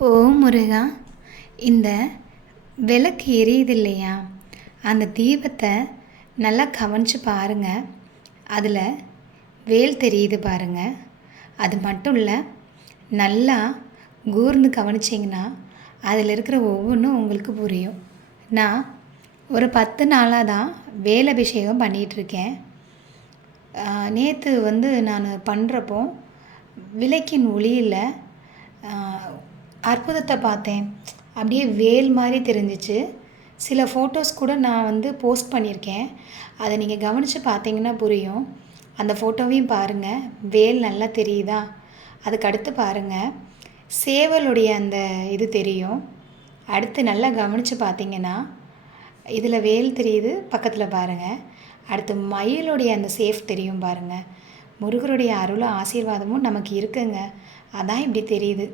ஓ முருகா! இந்த விளக்கு எரியுது இல்லையா? அந்த தீபத்தை நல்லா கவனிச்சு பாருங்க. அதில் வேல் தெரியுது பாருங்க. அது மட்டும் இல்லை, நல்லா கூர்ந்து கவனிச்சிங்கன்னா அதில் இருக்கிற ஒவ்வொன்றும் உங்களுக்கு புரியும். நான் ஒரு 10 நாளாக தான் வேல் அபிஷேகம் பண்ணிகிட்ருக்கேன். நேற்று நான் பண்ணுறப்போ விளக்கின் ஒளியில் அற்புதத்தை பார்த்தேன். அப்படியே வேல் மாதிரி தெரிஞ்சிச்சு. சில ஃபோட்டோஸ் கூட நான் போஸ்ட் பண்ணியிருக்கேன். அதை நீங்கள் கவனித்து பார்த்தீங்கன்னா புரியும். அந்த ஃபோட்டோவையும் பாருங்கள். வேல் நல்லா தெரியுதா? அதுக்கு அடுத்து பாருங்கள், சேவலுடைய அந்த இது தெரியும். அடுத்து நல்லா கவனித்து பார்த்தீங்கன்னா இதில் வேல் தெரியுது, பக்கத்தில் பாருங்கள். அடுத்து மயிலுடைய அந்த சேஃப் தெரியும் பாருங்கள். முருகருடைய அருளும் ஆசீர்வாதமும் நமக்கு இருக்குங்க. அதான் இப்படி தெரியுது.